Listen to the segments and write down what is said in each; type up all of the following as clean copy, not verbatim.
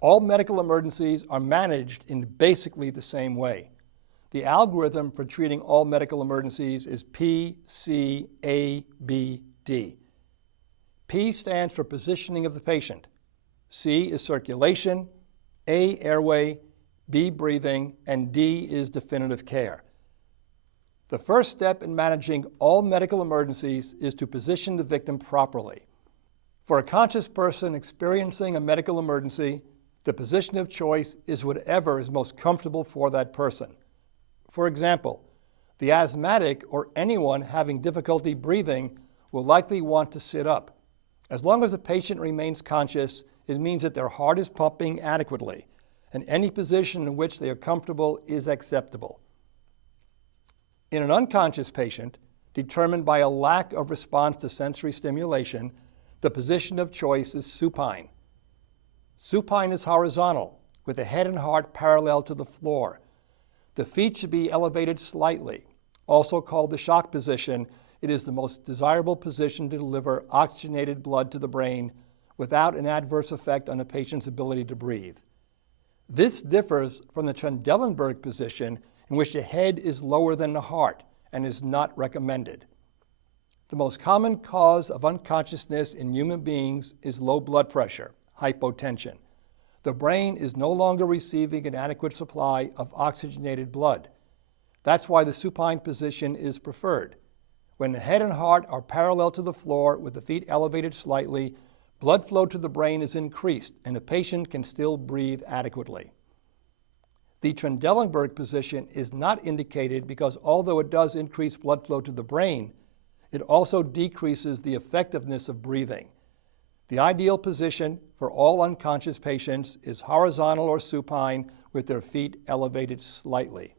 All medical emergencies are managed in basically the same way. The algorithm for treating all medical emergencies is PCABD. P stands for positioning of the patient. C is circulation, A, airway, B, breathing, and D is definitive care. The first step in managing all medical emergencies is to position the victim properly. For a conscious person experiencing a medical emergency, the position of choice is whatever is most comfortable for that person. For example, the asthmatic or anyone having difficulty breathing will likely want to sit up. As long as the patient remains conscious, it means that their heart is pumping adequately, and any position in which they are comfortable is acceptable. In an unconscious patient, determined by a lack of response to sensory stimulation, the position of choice is supine. Supine is horizontal, with the head and heart parallel to the floor. The feet should be elevated slightly. Also called the shock position, it is the most desirable position to deliver oxygenated blood to the brain without an adverse effect on the patient's ability to breathe. This differs from the Trendelenburg position, in which the head is lower than the heart and is not recommended. The most common cause of unconsciousness in human beings is low blood pressure, hypotension. The brain is no longer receiving an adequate supply of oxygenated blood. That's why the supine position is preferred. When the head and heart are parallel to the floor with the feet elevated slightly, blood flow to the brain is increased and the patient can still breathe adequately. The Trendelenburg position is not indicated because although it does increase blood flow to the brain, it also decreases the effectiveness of breathing. The ideal position for all unconscious patients is horizontal or supine with their feet elevated slightly.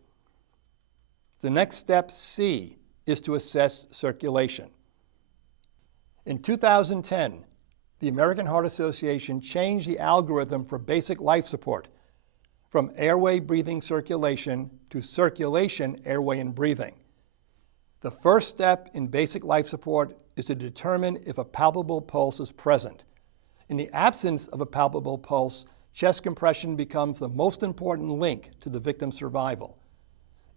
The next step, C, is to assess circulation. In 2010, the American Heart Association changed the algorithm for basic life support from airway, breathing, circulation to circulation, airway, and breathing. The first step in basic life support is to determine if a palpable pulse is present. In the absence of a palpable pulse, chest compression becomes the most important link to the victim's survival.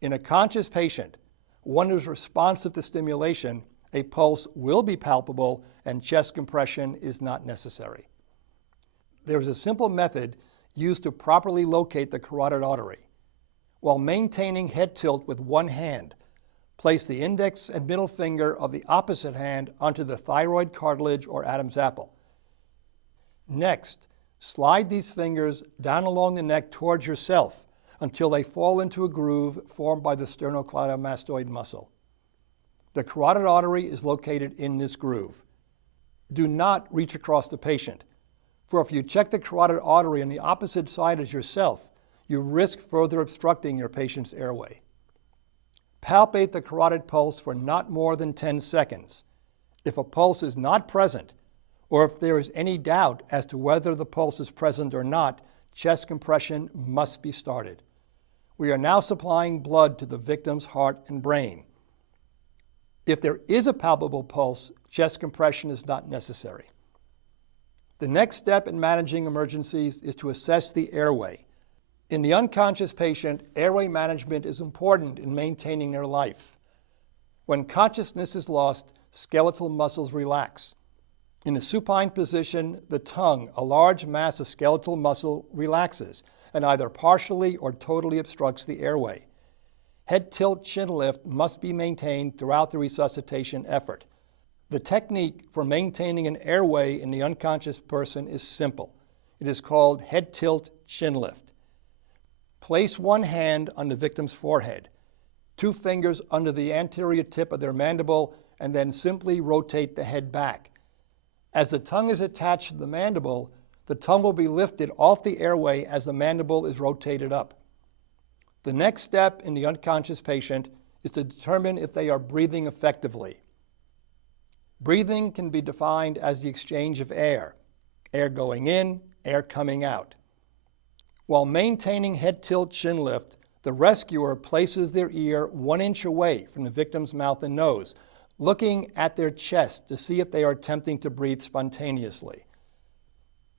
In a conscious patient, one who is responsive to stimulation, a pulse will be palpable and chest compression is not necessary. There is a simple method used to properly locate the carotid artery. While maintaining head tilt with one hand, place the index and middle finger of the opposite hand onto the thyroid cartilage or Adam's apple. Next, slide these fingers down along the neck towards yourself until they fall into a groove formed by the sternocleidomastoid muscle. The carotid artery is located in this groove. Do not reach across the patient, for if you check the carotid artery on the opposite side as yourself, you risk further obstructing your patient's airway. Palpate the carotid pulse for not more than 10 seconds. If a pulse is not present, or if there is any doubt as to whether the pulse is present or not, chest compression must be started. We are now supplying blood to the victim's heart and brain. If there is a palpable pulse, chest compression is not necessary. The next step in managing emergencies is to assess the airway. In the unconscious patient, airway management is important in maintaining their life. When consciousness is lost, skeletal muscles relax. In the supine position, the tongue, a large mass of skeletal muscle, relaxes and either partially or totally obstructs the airway. Head tilt chin lift must be maintained throughout the resuscitation effort. The technique for maintaining an airway in the unconscious person is simple. It is called head tilt chin lift. Place one hand on the victim's forehead, 2 fingers under the anterior tip of their mandible, and then simply rotate the head back. As the tongue is attached to the mandible, the tongue will be lifted off the airway as the mandible is rotated up. The next step in the unconscious patient is to determine if they are breathing effectively. Breathing can be defined as the exchange of air going in, air coming out. While maintaining head tilt chin lift, the rescuer places their ear 1 inch away from the victim's mouth and nose, looking at their chest to see if they are attempting to breathe spontaneously.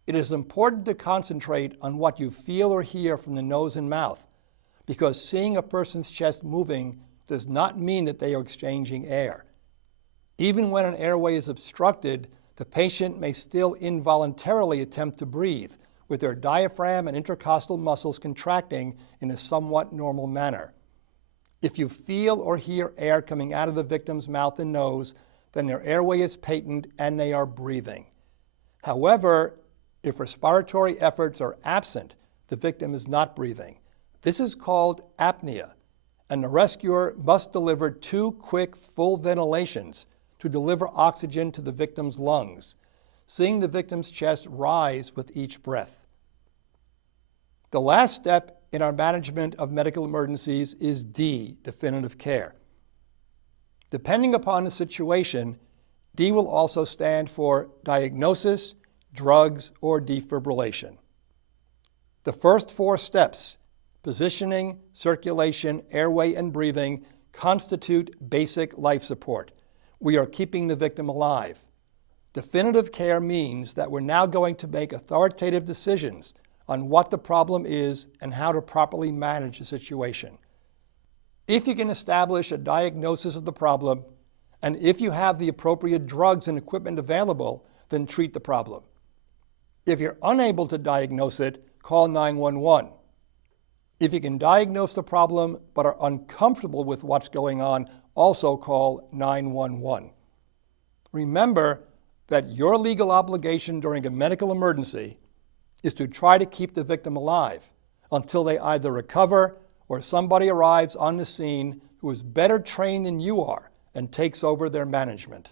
It is important to concentrate on what you feel or hear from the nose and mouth, because seeing a person's chest moving does not mean that they are exchanging air. Even when an airway is obstructed, the patient may still involuntarily attempt to breathe, with their diaphragm and intercostal muscles contracting in a somewhat normal manner. If you feel or hear air coming out of the victim's mouth and nose, then their airway is patent and they are breathing. However, if respiratory efforts are absent, the victim is not breathing. This is called apnea, and the rescuer must deliver 2 quick, full ventilations to deliver oxygen to the victim's lungs, seeing the victim's chest rise with each breath. The last step in our management of medical emergencies is D, definitive care. Depending upon the situation, D will also stand for diagnosis, drugs, or defibrillation. The first 4 steps, positioning, circulation, airway, and breathing, constitute basic life support. We are keeping the victim alive. Definitive care means that we're now going to make authoritative decisions on what the problem is and how to properly manage the situation. If you can establish a diagnosis of the problem, and if you have the appropriate drugs and equipment available, then treat the problem. If you're unable to diagnose it, call 911. If you can diagnose the problem but are uncomfortable with what's going on, also call 911. Remember that your legal obligation during a medical emergency is to try to keep the victim alive until they either recover or somebody arrives on the scene who is better trained than you are and takes over their management.